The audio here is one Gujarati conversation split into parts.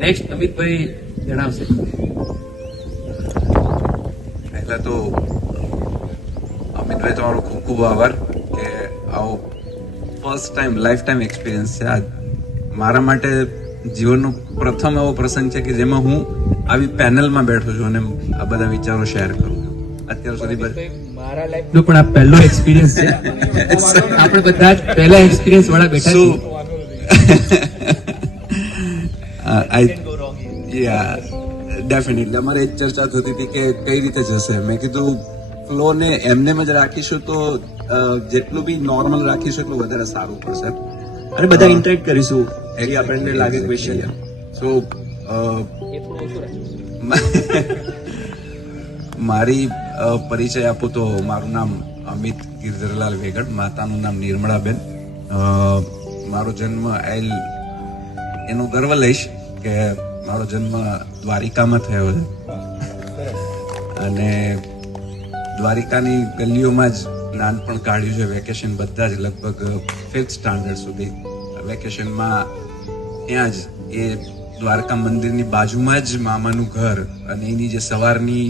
નેક્સ્ટ અમિતભાઈ જણાવશે. પહેલા તો અમિતભાઈ તમારો ખૂબ ખૂબ આભાર કે આવો first time life time experience છે. આ મારા માટે જીવનનો પ્રથમ એવો પ્રસંગ છે કે જેમાં હું આવી પેનલમાં બેઠો છું અને આ બધા વિચારો શેર કરું છું. અત્યાર સુધી મારા લાઈફનો પણ આ પહેલો એક્સપિરિયન્સ છે. આપણે બધા જ પહેલા એક્સપિરિયન્સ વાળા બેઠા છીએ. ડેફિનેટલી અમારે એક ચર્ચા થતી હતી કે કઈ રીતે જશે. મેં કીધું ફ્લો ને એમને જ રાખીશું તો જેટલું બી નોર્મલ રાખીશું એટલું વધારે સારું પડશે અને બધા ઇન્ટરેક્ટ કરીશું એવી આપણને લાગે ક્વેશ્ચન. સો મારી પરિચય આપું તો મારું નામ અમિત ગિરધરલાલ વેગડ, માતાનું નામ નિર્મળાબેન. મારો જન્મ એનો ગર્વ લઈશ કે મારો જન્મ દ્વારિકામાં થયો છે અને દ્વારિકાની ગલીઓમાં જ નાનપણ કાઢ્યું છે. વેકેશન બધા જ લગભગ 5th સ્ટાન્ડર્ડ સુધી વેકેશનમાં ત્યાં જ એ દ્વારકા મંદિરની બાજુમાં જ મામાનું ઘર અને એની જે સવારની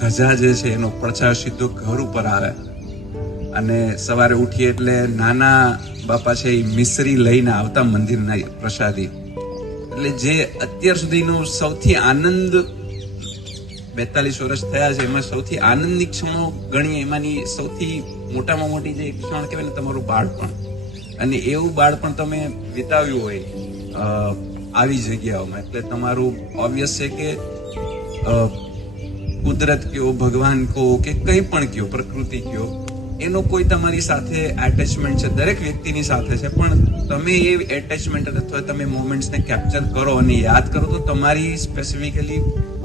ધજા જે છે એનો પડછાયો સીધો ઘર ઉપર આવે અને સવારે ઉઠીએ એટલે નાના બાપા છે એ મિસરી લઈને આવતા મંદિરના પ્રસાદી. એટલે જે અત્યાર સુધીનો સૌથી આનંદ 42 વર્ષ થયા છે એમાં સૌથી આનંદની ક્ષણો ગણી. એમાંની સૌથી મોટામાં મોટી જે ક્ષણ કહેવાય ને તમારું બાળપણ. અને એવું બાળપણ તમે વિતાવ્યું હોય આવી જગ્યાઓમાં એટલે તમારું ઓબ્વિયસ છે કે કુદરત કયો, ભગવાન કહો કે કંઈ પણ કયો, પ્રકૃતિ કયો, એનો કોઈ તમારી સાથે એટેચમેન્ટ છે, દરેક વ્યક્તિની સાથે છે. પણ તમે એ એટેચમેન્ટ અથવા તમે મોમેન્ટ્સને કેપ્ચર કરો અને યાદ કરો તો તમારી સ્પેસિફિકલી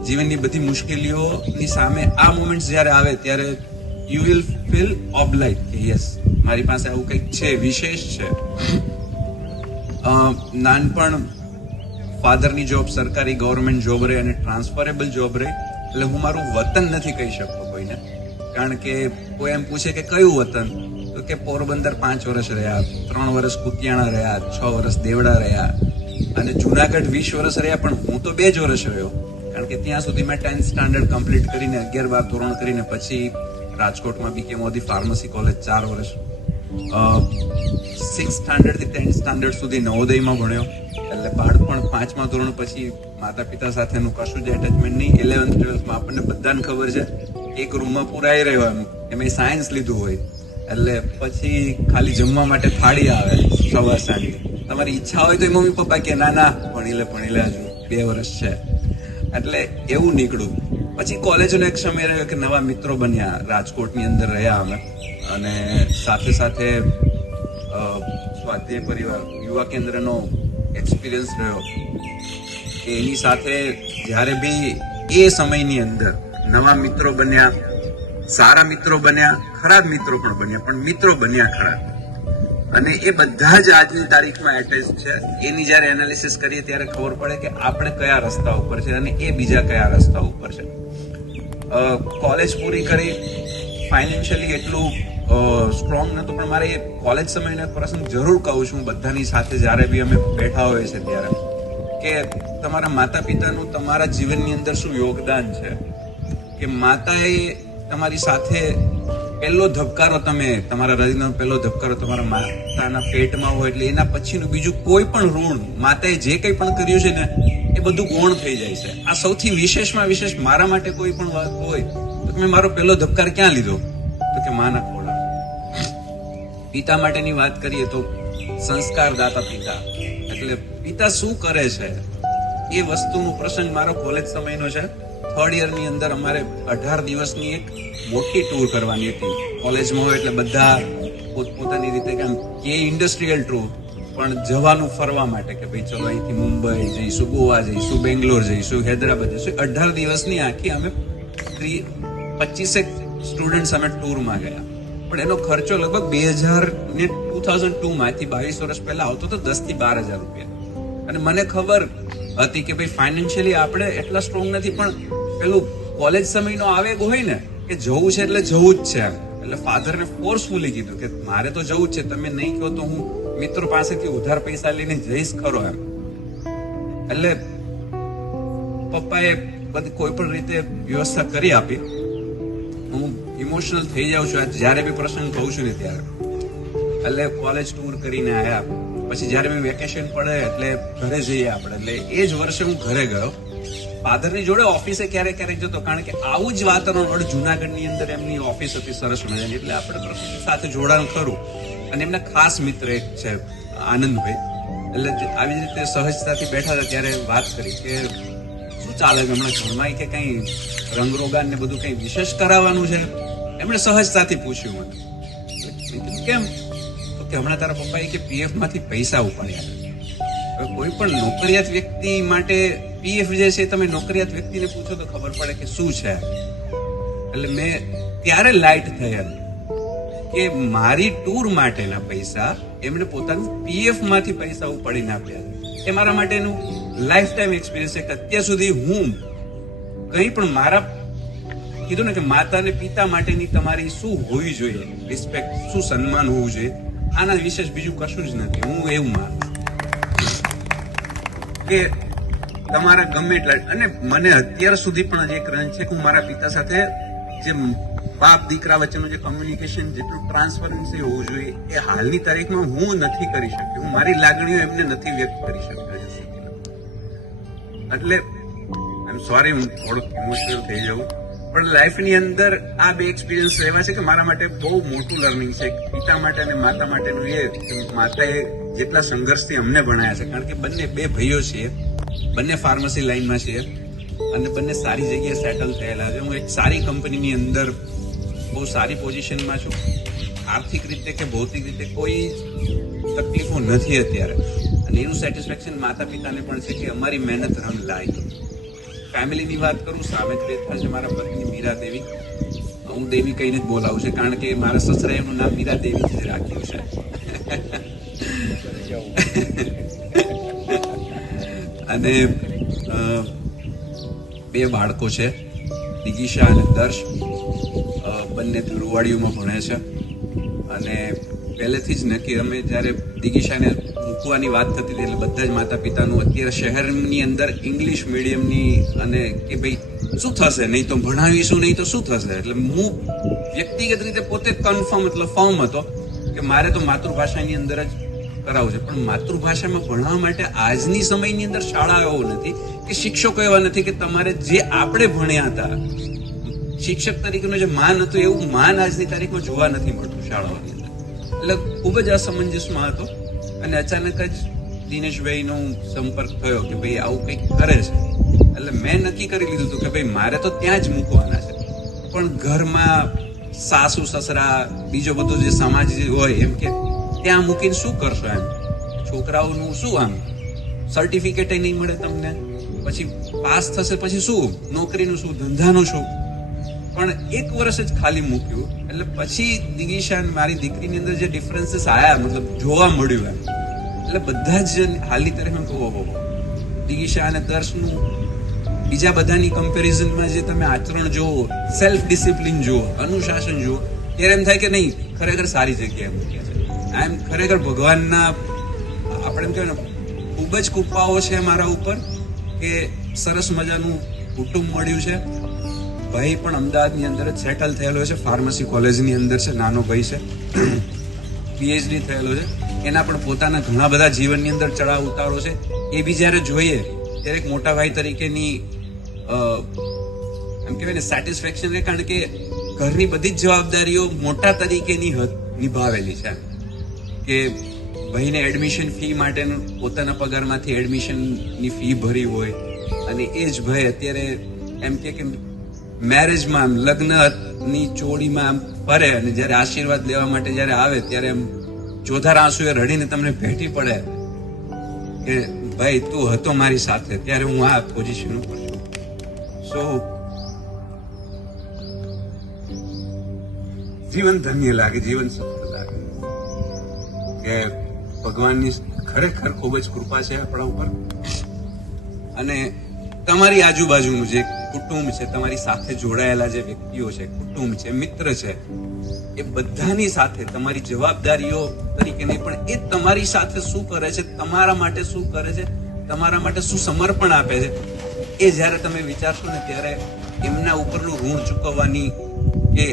જીવનની બધી મુશ્કેલીઓની સામે આ મોમેન્ટ્સ જ્યારે આવે ત્યારે યુ વિલ ફીલ ઓબ્લાઇટ કે યસ મારી પાસે આવું કંઈક છે, વિશેષ છે. નાનપણ ફાધરની જોબ સરકારી ગવર્મેન્ટ જોબ રહે અને ટ્રાન્સફરેબલ જોબ રહે એટલે હું મારું વતન નથી કહી શકતો કોઈને. કારણ કે કોઈ એમ પૂછે કે કયું વતન, તો કે પોરબંદર 5 વર્ષ રહ્યા, 3 વર્ષ કુતિયાણા રહ્યા, 6 વર્ષ દેવડા રહ્યા અને જુનાગઢ 20 વર્ષ રહ્યા. પણ હું તો 2 જ વર્ષ રહ્યો કારણ કે ત્યાં સુધી મેં 10th સ્ટાન્ડર્ડ કમ્પ્લીટ કરીને 11-12 ધોરણ કરીને પછી રાજકોટમાં બીકે મોદી ફાર્મસી કોલેજ 4 વર્ષ, 6th સ્ટાન્ડર્ડ થી 10th સ્ટાન્ડર્ડ સુધી નવોદયમાં ભણ્યો. એટલે બાળપણ 5મા ધોરણ પછી માતા પિતા સાથેનું કશું જ એટેચમેન્ટ નહીં. 11th 12thમાં આપણને બધાને ખબર છે એક રૂમમાં પુરાઈ રહ્યો એમ સાયન્સ લીધું હોય એટલે પછી ખાલી જમવા માટે થાળી આવે સવાર સાંજે. તમારી ઈચ્છા હોય તો મમ્મી પપ્પા કે ના ના ભણી લે હજુ 2 વર્ષ છે એટલે એવું નીકળ્યું. પછી કોલેજનો એક સમય રહ્યો કે નવા મિત્રો બન્યા, રાજકોટની અંદર રહ્યા અમે અને સાથે સાથે સ્વાધ્યાય પરિવાર યુવા કેન્દ્રનો એક્સપિરિયન્સ રહ્યો કે એની સાથે જ્યારે બી એ સમયની અંદર નવા મિત્રો બન્યા, સારા મિત્રો બન્યા, ખરાબ મિત્રો પણ બન્યા, પણ મિત્રો બન્યા ખરા અને એ બધા જ આજની તારીખમાં એટેચ છે. એની જ્યારે એનાલિસિસ કરીએ ત્યારે ખબર પડે કે આપણે કયા રસ્તા ઉપર છે અને એ બીજા કયા રસ્તા ઉપર છે. કોલેજ પૂરી કરી ફાઇનાન્શિયલી એટલું સ્ટ્રોંગ નહોતું પણ મારે એ કોલેજ સમયનો એક પ્રસંગ જરૂર કહું છું બધાની સાથે જ્યારે બી અમે બેઠા હોઈએ છીએ ત્યારે કે તમારા માતા પિતાનું તમારા જીવનની અંદર શું યોગદાન છે. કે માતાએ તમારી સાથે પહેલો ધબકારો, તમે તમારા હૃદયનો પહેલો ધબકારો તમારા માતાના પેટમાં હોય એટલે એના પછીનું બીજું કોઈ પણ ઋણ માતાએ જે કંઈ પણ કર્યું છે ને એ બધું ગૌણ થઈ જાય છે. આ સૌથી વિશેષમાં વિશેષ મારા માટે કોઈ પણ વાત હોય તો મેં મારો પહેલો ધબકાર ક્યાં લીધો તો કે માના ખોળા. પિતા માટેની વાત કરીએ તો સંસ્કાર દાતા પિતા એટલે પિતા શું કરે છે એ વસ્તુનો પ્રસંગ મારો કોલેજ સમયનો છે. 3rd યરની અંદર અમારે 18 દિવસની એક મોટી ટૂર કરવાની હતી. કોલેજમાં હોય એટલે બધા પોતપોતાની રીતે કે ઇન્ડસ્ટ્રીયલ ટૂર પણ જવાનું ફરવા માટે કે ભાઈ ચલો અહીંથી મુંબઈ જઈશું, ગોવા જઈશું, બેંગ્લોર જઈશું, હૈદરાબાદ જઈશું. 18 દિવસની આખી અમે 25 સ્ટુડન્ટ્સ અમે ટૂરમાં ગયા. પણ એનો ખર્ચો લગભગ 2002 માંથી 22 વર્ષ પહેલા આવતો હતો 10 થી 12 હજાર રૂપિયા. અને મને ખબર હતી કે ભાઈ ફાઇનાન્શિયલી આપણે એટલા સ્ટ્રોંગ નથી પણ પેલું કોલેજ સમયનો આવેગ હોય ને કે જવું છે એટલે જવું જ છે એમ. એટલે ફાધરને ફોર્સફુલી કીધું કે મારે તો જવું જ છે, તમે નહીં કહો તો હું મિત્રો પાસેથી ઉધાર પૈસા લઈને જઈશ ખરો એમ. એટલે પપ્પાએ બધી કોઈ પણ રીતે વ્યવસ્થા કરી આપી. હું ઇમોશનલ થઈ જાઉં છું જ્યારે બી પ્રસંગ કહું છું ને ત્યારે. એટલે કોલેજ ટૂર કરીને આવ્યા, પછી જયારે મેં વેકેશન પડે એટલે ઘરે જઈએ આપણે, એટલે એ જ વર્ષે હું ઘરે ગયો. ફાધરની જોડે ઓફિસે ક્યારેક ક્યારેક જતો, કારણ કે આવું જ વાતાવરણ વડે જુનાગઢની અંદર એમની ઓફિસ હતી સરસ મજાની, એટલે આપણે પ્રકૃતિ સાથે જોડાણ ખરું. અને એમના ખાસ મિત્ર એક છે આનંદભાઈ, એટલે આવી રીતે સહજતાથી બેઠા હતા ત્યારે વાત કરી કે શું ચાલે છે હમણાં ઘરમાં, કે કઈ રંગરોગાન ને બધું કઈ વિશેષ કરાવવાનું છે. એમણે સહજતાથી પૂછ્યું મને. કેમ? તો કે હમણાં તારા પપ્પાએ કે પીએફ માંથી પૈસા ઉપાડ્યા. હવે કોઈ પણ નોકરિયાત વ્યક્તિ માટે પીએફ જે છે તમે નોકરિયાત વ્યક્તિને પૂછો તો ખબર પડે કે શું છે. એટલે મેં ત્યારે લાઇટ થયેલ કે મારી ટૂર માટેના પૈસા એમણે પોતાનું પીએફ માંથી પૈસા ઉપાડીને આપ્યા. એ મારા માટેનું લાઈફ ટાઈમ એક્સપિરિયન્સ છે કે અત્યાર સુધી હું કંઈ પણ મારા કીધું ને કે માતા અને પિતા માટેની તમારી શું હોવી જોઈએ રિસ્પેક્ટ, શું સન્માન હોવું જોઈએ, આના વિશેષ બીજું કશું જ નથી. હું એવું માનું કે તમારા ગમે એટલા, અને મને અત્યાર સુધી પણ એક રન છે કે હું મારા પિતા સાથે જે બાપ દીકરા વચ્ચેનું જે કમ્યુનિકેશન જેટલું ટ્રાન્સપરન્સી હોવું જોઈએ એ હાલની તારીખમાં હું નથી કરી શક્યો. હું મારી લાગણીઓ એમને નથી વ્યક્ત કરી શક્યો. એટલે આઈ એમ સોરી, હું થોડુંક ઇમોશનલ થઈ જાઉં, પણ લાઈફની અંદર આ બે એક્સપિરિયન્સ એવા છે કે મારા માટે બહુ મોટું લર્નિંગ છે. પિતા માટે અને માતા માટેનું એ માતાએ જેટલા સંઘર્ષથી અમને ભણાયા છે, કારણ કે બંને બે ભાઈઓ છીએ, બંને ફાર્મસી લાઈનમાં છીએ અને બંને સારી જગ્યાએ સેટલ થયેલા છે. હું એક સારી કંપનીની અંદર બહુ સારી પોઝિશનમાં છું. આર્થિક રીતે કે ભૌતિક રીતે કોઈ તકલીફો નથી અત્યારે, અને એનું સેટિસ્ફેક્શન માતા પિતાને પણ છે કે અમારી મહેનત રંગ લાવી. ફેમિલીની વાત કરું, સામે બેઠા છે મારા પત્ની મીરા દેવી. હું દેવી કહીને જ બોલાવું છે, કારણ કે મારા સસરા એનું નામ મીરા દેવી જ રાખ્યું છે. અને બે બાળકો છે, દિગીશા અને દર્શ. બંને લુવાડીઓમાં ભણે છે. અને પહેલેથી જ નક્કી, અમે જ્યારે દિગીશાને મૂકવાની વાત થતી હતી એટલે બધા જ માતા પિતાનું અત્યારે શહેરની અંદર ઇંગ્લિશ મીડિયમની, અને કે ભાઈ શું થશે, નહીં તો ભણાવીશું નહીં તો શું થશે. એટલે હું વ્યક્તિગત રીતે પોતે કન્ફર્મ એટલે ફોર્મ હતો કે મારે તો માતૃભાષાની અંદર જ કરાવવું છે. પણ માતૃભાષામાં ભણવા માટે આજની સમયની અંદર શાળા એવો નથી કે શિક્ષકો એવા નથી કે તમારે જે આપણે ભણ્યા હતા શિક્ષક તરીકેનું જે માન હતું એવું માન આજની તારીખમાં જોવા નથી મળતું શાળાઓની અંદર. એટલે ખૂબ જ અસમંજસમાં હતો. અને અચાનક જ દિનેશભાઈનો સંપર્ક થયો કે ભાઈ આવું કંઈક કરે છે. એટલે મેં નક્કી કરી લીધું હતું કે ભાઈ મારે તો ત્યાં જ મૂકવાના છે. પણ ઘરમાં સાસુ સસરા બીજો બધો જે સમાજ હોય એમ કે ત્યાં મૂકીને શું કરશો, એમ છોકરાઓનું શું, આમ સર્ટિફિકેટ નહીં મળે તમને, પછી પાસ થશે પછી શું, નોકરીનું શું, ધંધાનું શું. પણ એક વર્ષ જ ખાલી મૂક્યું. એટલે પછી દિગીશા મારી દીકરીની અંદર જે ડિફરન્સીસ આયા, મતલબ જોવા મળ્યું એમ, એટલે બધા જ હાલની તરફ એમ કહો દિગીશા અને દર્શનું બીજા બધાની કમ્પેરિઝનમાં જે તમે આચરણ જુઓ, સેલ્ફ ડિસિપ્લિન જુઓ, અનુશાસન જુઓ, ત્યારે એમ થાય કે નહીં ખરેખર સારી જગ્યાએ મૂક્યા છે. એમ ખરેખર ભગવાનના આપણે એમ કહેવાય ને ખૂબ જ કૃપાઓ છે મારા ઉપર કે સરસ મજાનું કુટુંબ મળ્યું છે. ભાઈ પણ અમદાવાદની અંદર જ સેટલ થયેલો છે, ફાર્મસી કોલેજની અંદર છે, નાનો ભાઈ છે, પીએચડી થયેલો છે. એના પણ પોતાના ઘણા બધા જીવનની અંદર ચડાવ ઉતારો છે. એ બી જ્યારે જોઈએ ત્યારે એક મોટા ભાઈ તરીકેની એમ કહેવાય ને સેટિસ્ફેક્શન રહે, કારણ કે ઘરની બધી જ જવાબદારીઓ મોટા તરીકેની નિભાવેલી છે. કે ભાઈને એડમિશન ફી માટેનું પોતાના પગારમાંથી એડમિશનની ફી ભરી હોય, અને એ જ ભાઈ અત્યારે એમ કે મેરેજમાં લગ્નની ચોળીમાં આમ ફરે, અને જયારે આશીર્વાદ લેવા માટે જયારે આવે ત્યારે એમ ચોધાર આંસુએ રડીને તમને ભેટી પડે કે ભાઈ તું હતો મારી સાથે, ત્યારે હું આ પોઝિશન ઉપર છું. સો જીવન ધન્ય લાગે, જીવન સફળ લાગે કે ભગવાનની ખરેખર ખૂબ જ કૃપા છે આપણા ઉપર. અને તમારી આજુબાજુનું જે કુટુંબ છે, તમારી સાથે જોડાયેલા જે વ્યક્તિઓ છે, કુટુંબ છે, મિત્ર છે, એ બધાની સાથે તમારી જવાબદારીઓ તરીકે નહીં, પણ એ તમારી સાથે શું કરે છે, તમારા માટે શું કરે છે, તમારા માટે શું સમર્પણ આપે છે, એ જ્યારે તમે વિચારશો ને ત્યારે એમના ઉપરનું ઋણ ચૂકવવાની કે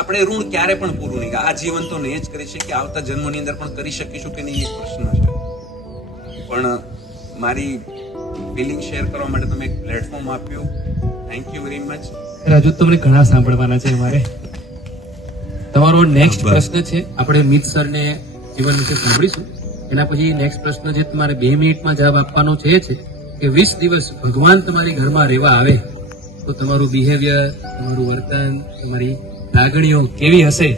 આપણે ઋણ ક્યારે પણ પૂરું નહીં, આ જીવન તો નહીં જ કરી શકીએ, આવતા જન્મની અંદર પણ કરી શકીશું કે નહીં એ પ્રશ્ન છે. પણ મારી ફિલિંગ શેર કરવા માટે તમે એક પ્લેટફોર્મ આપ્યું, thank you very much. Raju તમને ઘણા સાંભળવાના છે અમારે. તમારો નેક્સ્ટ પ્રશ્ન છે, આપણે મિત સરને જીવન વિશે સાંભળીશું. એના પછી નેક્સ્ટ પ્રશ્ન છે તમારે 2 મિનિટમાં જવાબ આપવાનો છે કે 20 દિવસ ભગવાન તમારી ઘરમાં રહેવા આવે તો તમારું બિહેવિયર, તમારું વર્તન, તમારી લાગણીઓ કેવી હશે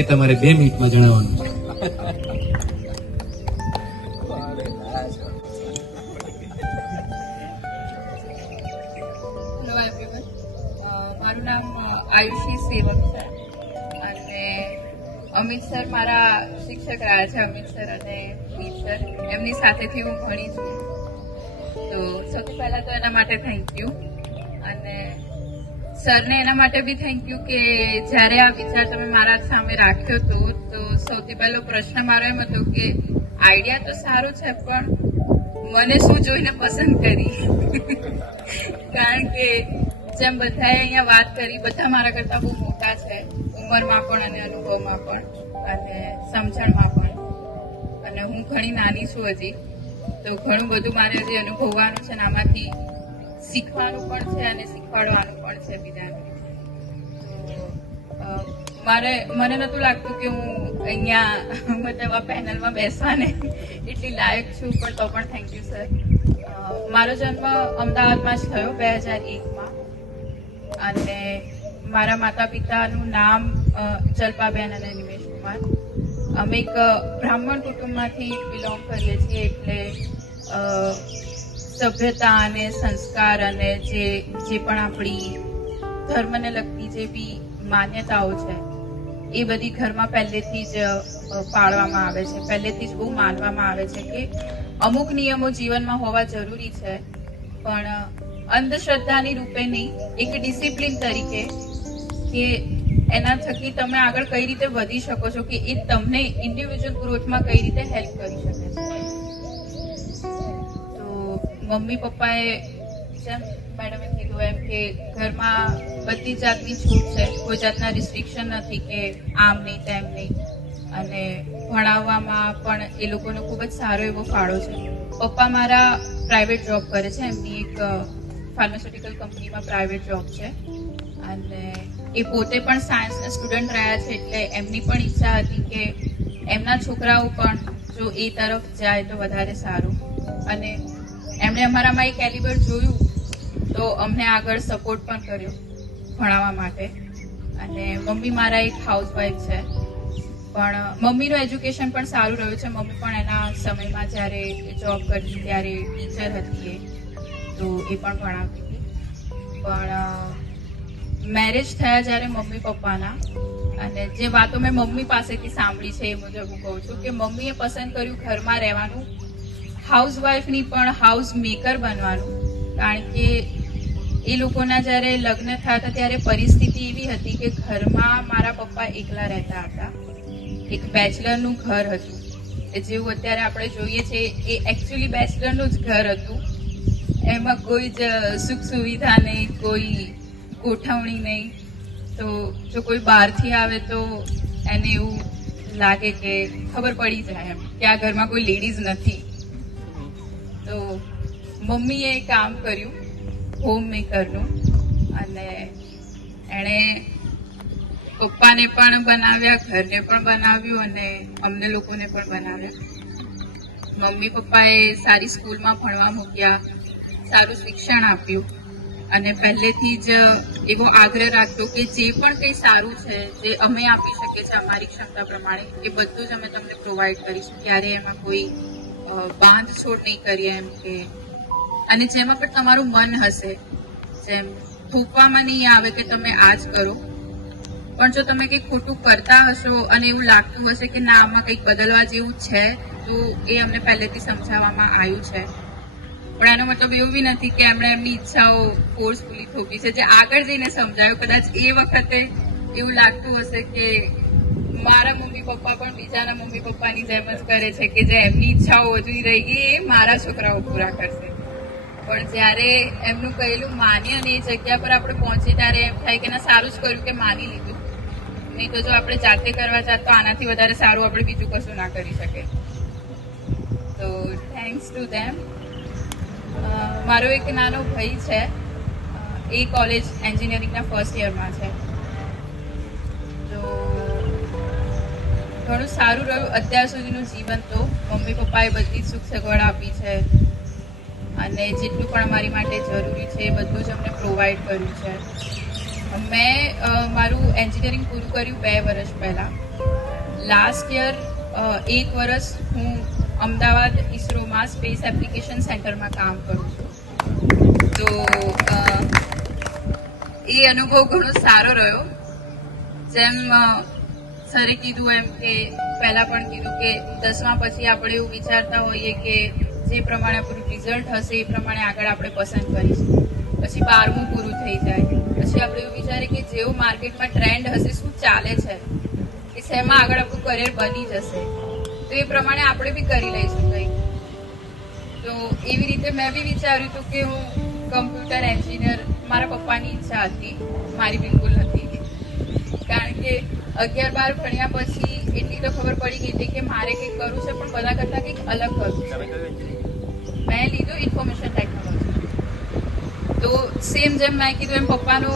એ તમારે 2 મિનિટમાં જણાવવાનું છે. હેલો એવરીવન, મારું નામ આયુષી સેવક છે અને અમિત સર મારા શિક્ષક રહ્યા છે. અમિત સર અને મીત સર, એમની સાથેથી હું ભણી છું. તો સૌથી પહેલા તો એના માટે થેન્ક યુ, અને સરને એના માટે બી થેન્ક યુ કે જ્યારે આ વિચાર તમે મારા સામે રાખ્યો હતો તો સૌથી પહેલો પ્રશ્ન મારો એમ હતો કે આઈડિયા તો સારો છે પણ મને શું જોઈને પસંદ કરી. કારણ કે જેમ બધાએ અહીંયા વાત કરી, બધા મારા કરતા બહુ મોટા છે, ઉંમરમાં પણ અને અનુભવમાં પણ અને સમજણમાં પણ, અને હું ઘણી નાની છું હજી. તો ઘણું બધું મારે હજી અનુભવવાનું છે અને આમાંથી શીખવાનું પણ છે અને શીખવાડવાનું પણ છે બીજાને. તો મને નહોતું લાગતું કે હું અહીંયા મતલબ આ પેનલમાં બેસવાને એટલી લાયક છું, પણ તો પણ થેન્ક યુ સર. મારો જન્મ અમદાવાદમાં જ થયો 2001માં, અને મારા માતા પિતાનું નામ જલ્પાબેન અને નિમેશ કુમાર. અમે એક બ્રાહ્મણ કુટુંબમાંથી બિલોંગ કરીએ છીએ, એટલે સભ્યતા અને સંસ્કાર અને જે પણ આપણી ધર્મને લગતી જે બી માન્યતાઓ છે એ બધી ઘરમાં પહેલેથી જ પાળવામાં આવે છે, પહેલેથી જ બહુ માનવામાં આવે છે કે અમુક નિયમો જીવનમાં હોવા જરૂરી છે, પણ અંધશ્રદ્ધાની રૂપે નહીં, એક ડિસિપ્લિન તરીકે કે એના થકી તમે આગળ કઈ રીતે વધી શકો છો, કે એ તમને ઇન્ડિવિજ્યુઅલ ગ્રોથમાં કઈ રીતે હેલ્પ કરી શકે છે. તો મમ્મી પપ્પાએ જેમ મેડમે કીધું એમ કે ઘરમાં બધી જાતની છૂટ છે, કોઈ જાતના રિસ્ટ્રિક્શન નથી કે આમ નહીં તેમ નહીં, અને ભણાવવામાં પણ એ લોકોનો ખૂબ જ સારો એવો ફાળો છે. પપ્પા મારા પ્રાઇવેટ જોબ કરે છે, એમની એક ફાર્માસ્યુટિકલ કંપનીમાં પ્રાઇવેટ જોબ છે, અને એ પોતે પણ સાયન્સના સ્ટુડન્ટ રહ્યા છે, એટલે એમની પણ ઈચ્છા હતી કે એમના છોકરાઓ પણ જો એ તરફ જાય તો વધારે સારું, અને એમણે અમારામાં એક કેલિબર જોયું તો અમને આગળ સપોર્ટ પણ કર્યો ભણાવવા માટે. અને મમ્મી મારા એક હાઉસવાઈફ છે, પણ મમ્મીનું એજ્યુકેશન પણ સારું રહ્યું છે. મમ્મી પણ એના સમયમાં જ્યારે જોબ કરતી ત્યારે ટીચર હતી એ, તો એ પણ ભણાવતી હતી. પણ મેરેજ થયા જ્યારે મમ્મી પપ્પાના, અને જે વાતો મેં મમ્મી પાસેથી સાંભળી છે એ મુજબ હું કહું છું કે મમ્મીએ પસંદ કર્યું ઘરમાં રહેવાનું, હાઉસવાઈફની પણ હાઉસ મેકર બનવાનું. કારણ કે એ લોકોના જ્યારે લગ્ન થયા હતા ત્યારે પરિસ્થિતિ એવી હતી કે ઘરમાં મારા પપ્પા એકલા રહેતા હતા, એક બેચલરનું ઘર હતું, જેવું અત્યારે આપણે જોઈએ છે એ એકચ્યુઅલી બેચલરનું જ ઘર હતું. એમાં કોઈ જ સુખ સુવિધા નહીં, કોઈ ગોઠવણી નહીં. તો જો કોઈ બહારથી આવે તો એને એવું લાગે કે ખબર પડી જાય એમ કે આ ઘરમાં કોઈ લેડીઝ નથી. તો મમ્મીએ કામ કર્યું હોમ મેકરનું, અને એણે પપ્પાને પણ બનાવ્યા, ઘરને પણ બનાવ્યું અને અમને લોકોને પણ બનાવ્યા. મમ્મી પપ્પાએ સારી સ્કૂલમાં ભણવા મૂક્યા, સારું શિક્ષણ આપ્યું, અને પહેલેથી જ એવો આગ્રહ રાખ્યો કે જે પણ કંઈ સારું છે જે અમે આપી શકીએ છીએ અમારી ક્ષમતા પ્રમાણે એ બધું જ અમે તમને પ્રોવાઈડ કરીશું. ક્યારે એમાં કોઈ બાંધછોડ નહીં કરીએ એમ કે, અને જેમાં પણ તમારું મન હશે, જેમ થૂકવામાં નહીં આવે કે તમે આ જ કરો, પણ જો તમે કંઈક ખોટું કરતા હશો અને એવું લાગતું હશે કે ના આમાં કંઈક બદલવા જેવું છે તો એ અમને પહેલેથી સમજાવવામાં આવ્યું છે. પણ એનો મતલબ એવું બી નથી કે એમણે એમની ઈચ્છાઓ ફોર્સફુલી થોપી છે, જે આગળ જઈને સમજાયું. કદાચ એ વખતે એવું લાગતું હશે કે મારા મમ્મી પપ્પા પણ બીજાના મમ્મી પપ્પાની જેમ જ કરે છે કે જે એમની ઈચ્છાઓ હજુ રહી ગઈ એ મારા છોકરાઓ પૂરા કરશે. પણ જ્યારે એમનું કહેલું માની અને એ જગ્યા પર આપણે પહોંચીએ ત્યારે એમ થાય કે ના સારું જ કર્યું કે માની લીધું, નહીં તો જો આપણે જાતે કરવા જાત તો આનાથી વધારે સારું આપણે બીજું કશું ના કરી શકે. તો થેન્ક્સ ટુ ધેમ. મારો એક નાનો ભાઈ છે, એ કોલેજ એન્જિનિયરિંગના ફર્સ્ટ યરમાં છે. તો ઘણું સારું રહ્યું અત્યાર સુધીનું જીવન. તો મમ્મી પપ્પાએ બધી જ સુખ સગવડ આપી છે અને જેટલું પણ અમારી માટે જરૂરી છે એ બધું જ અમને પ્રોવાઈડ કર્યું છે. મેં મારું એન્જિનિયરિંગ પૂરું કર્યું 2 વર્ષ પહેલાં. લાસ્ટ યર 1 વર્ષ હું અમદાવાદ ઇસરોમાં સ્પેસ એપ્લિકેશન સેન્ટરમાં કામ કરું છું. તો એ અનુભવ ઘણો સારો રહ્યો. જેમ સરે કીધું એમ કે પહેલાં પણ કીધું કે 10મા પછી આપણે એવું વિચારતા હોઈએ કે જે પ્રમાણે આપણું રિઝલ્ટ હશે એ પ્રમાણે આગળ આપણે પસંદ કરીશું. પછી 12મું પૂરું થઈ જાય પછી આપણે એવું વિચારીએ કે જેવું માર્કેટમાં ટ્રેન્ડ હશે, શું ચાલે છે, કે શેમાં આગળ આપણું કરિયર બની જશે, તો એ પ્રમાણે આપણે બી કરી લઈશું કંઈક. તો એવી રીતે મેં બી વિચાર્યું હતું કે હું કમ્પ્યુટર એન્જિનિયર, મારા પપ્પાની ઈચ્છા હતી, મારી બિલકુલ નથી. કારણ કે 11-12 ભણ્યા પછી એટલી તો ખબર પડી ગઈ હતી કે મારે કંઈક કરવું છે, પણ બધા કરતાં કંઈક અલગ કરવું છે. મેં લીધું ઇન્ફોર્મેશન ટેકનોલોજી. તો સેમ જેમ મેં કીધું એમ પપ્પાનો